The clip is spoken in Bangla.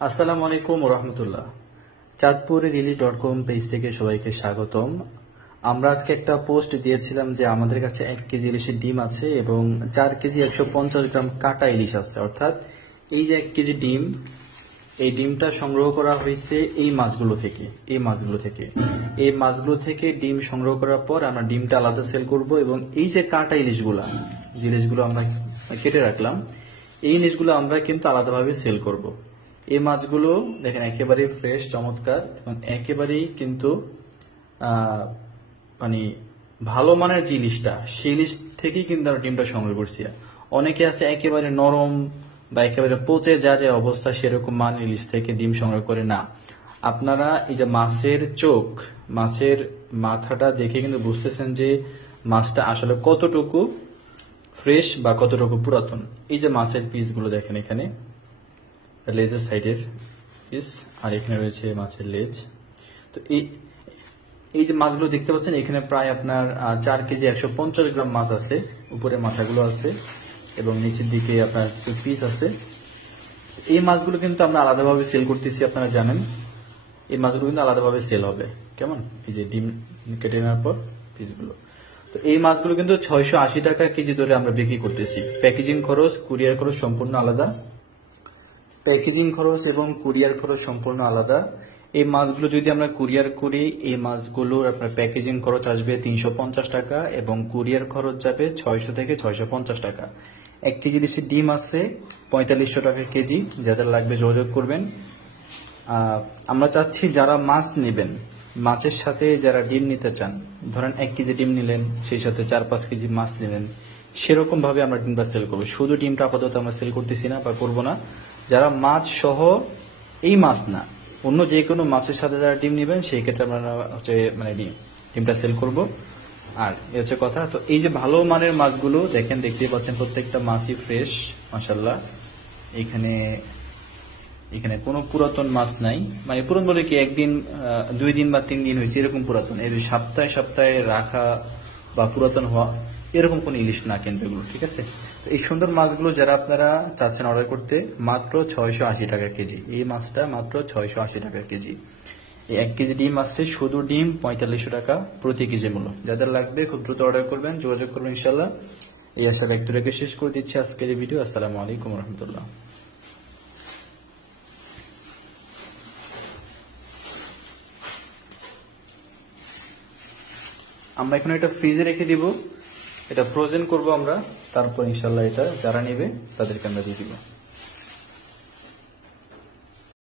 আসসালামু আলাইকুম রহমতুল্লাহ। চাঁদপুর রিলি.com পেজ থেকে সবাইকে স্বাগতম। আমরা আজকে একটা পোস্ট দিয়েছিলাম যে আমাদের কাছে 1 কেজি ইলিশের ডিম আছে এবং 4 কেজি 150 গ্রাম কাটা ইলিশ আছে। অর্থাৎ এই যে 1 কেজি ডিম, এই ডিমটা সংগ্রহ করা হয়েছে এই মাছগুলো থেকে। এই মাছগুলো থেকে ডিম সংগ্রহ করার পর আমরা ডিমটা আলাদা সেল করব এবং এই যে কাটা ইলিশগুলো, যে ইলিশগুলো আমরা কেটে রাখলাম, এই ইলিশগুলো আমরা কিন্তু আলাদাভাবে সেল করব। এই মাছগুলো দেখেন একেবারেই ফ্রেশ, চমৎকার এবং একেবারেই কিন্তু মানে ভালো মানের যে ইলিশটা, সেই ইলিশ থেকেই কিন্তু আমরা ডিমটা সংগ্রহ করছি। অনেকে আছে একেবারে নরম বা একেবারে পচে যা যে অবস্থা সেরকম মান ইলিশ থেকে ডিম সংগ্রহ করে না। আপনারা এই যে মাছের চোখ, মাছের মাথাটা দেখে কিন্তু বুঝতেছেন যে মাছটা আসলে কতটুকু ফ্রেশ বা কতটুকু পুরাতন। এই যে মাছের পিসগুলো দেখেন, এখানে লেজের সাইডের পিস আর এখানে রয়েছে মাছের লেজ। তো এই যে মাছগুলো দেখতে পাচ্ছেন, এখানে প্রায় আপনার 4 কেজি 150 গ্রাম মাছ আছে। উপরে মাথাগুলো আছে এবং নিচের দিকে আপনার পিস আছে। এই মাছগুলো কিন্তু আমরা আলাদাভাবে সেল করতেছি, আপনারা জানেন। এই মাছগুলো কিন্তু আলাদাভাবে সেল হবে, কেমন? এই যে ডিম কেটে নেওয়ার পর পিসগুলো। তো এই মাছগুলো কিন্তু 680 টাকা কেজি ধরে আমরা বিক্রি করতেছি। প্যাকেজিং খরচ, কুরিয়ার খরচ সম্পূর্ণ আলাদা। প্যাকেজিং খরচ এবং কুরিয়ার খরচ সম্পূর্ণ আলাদা। এই মাছগুলো যদি আমরা কুরিয়ার করি, এই মাছগুলোর আপনার প্যাকেজিং খরচ আসবে 350 টাকা এবং কুরিয়ার খরচ যাবে 600 থেকে 650 টাকা। 1 কেজি ইলিশের ডিম আছে 4500 টাকা কেজি। যাদের লাগবে যোগাযোগ করবেন। আমরা চাচ্ছি যারা মাছ নেবেন, মাছের সাথে যারা ডিম নিতে চান, ধরেন 1 কেজি ডিম নিলেন, সেই সাথে 4-5 কেজি মাছ নিলেন, সেরকম ভাবে আমরা ডিমটা সেল করবো। শুধু ডিমটা আপাতত আমরা সেল করতেছি না বা করবো না। যারা মাছ সহ, এই মাছ না, অন্য যে কোনো মাছের সাথে যারা ডিম নেবেন, সেই ক্ষেত্রে আমরা হচ্ছে মানে ডিমটা সেল করব। আর এই হচ্ছে কথা। তো এই যে ভালো মানের মাছগুলো দেখেন, দেখতেই পাচ্ছেন প্রত্যেকটা মাছই ফ্রেশ, মাশাআল্লাহ। এখানে কোনো পুরাতন মাছ নাই। মানে পুরাতন বলে কি, 1 দিন 2 দিন বা 3 দিন হয়েছে এরকম পুরাতন। এই সপ্তাহে সপ্তাহে রাখা বা পুরাতন হওয়া এরকম কোন ইলিশ না কিন্তু এগুলো, ঠিক আছে? তো এই সুন্দর মাছগুলো যারা আপনারা চাচ্ছেন অর্ডার করতে, মাত্র 680 টাকা কেজি। এই মাছটা মাত্র 680 টাকা কেজি। এই 1 কেজি ডিম আসছে, শুধু ডিম 4500 টাকা প্রতি কেজি মূল্য। যাদের লাগবে খুব দ্রুত অর্ডার করবেন, যোগাযোগ করবেন ইনশাল্লাহ। এই আশা ব্যক্ত রেখে শেষ করে দিচ্ছি আজকের এই ভিডিও। আসসালামু আলাইকুম রহমতুল্লাহ। আমরা এখন এটা ফ্রিজে রেখে দিব, এটা ফ্রোজেন করব আমরা, তারপর ইনশাল্লাহ এটা যারা নেবে তাদেরকে আমরা দিয়ে দিব।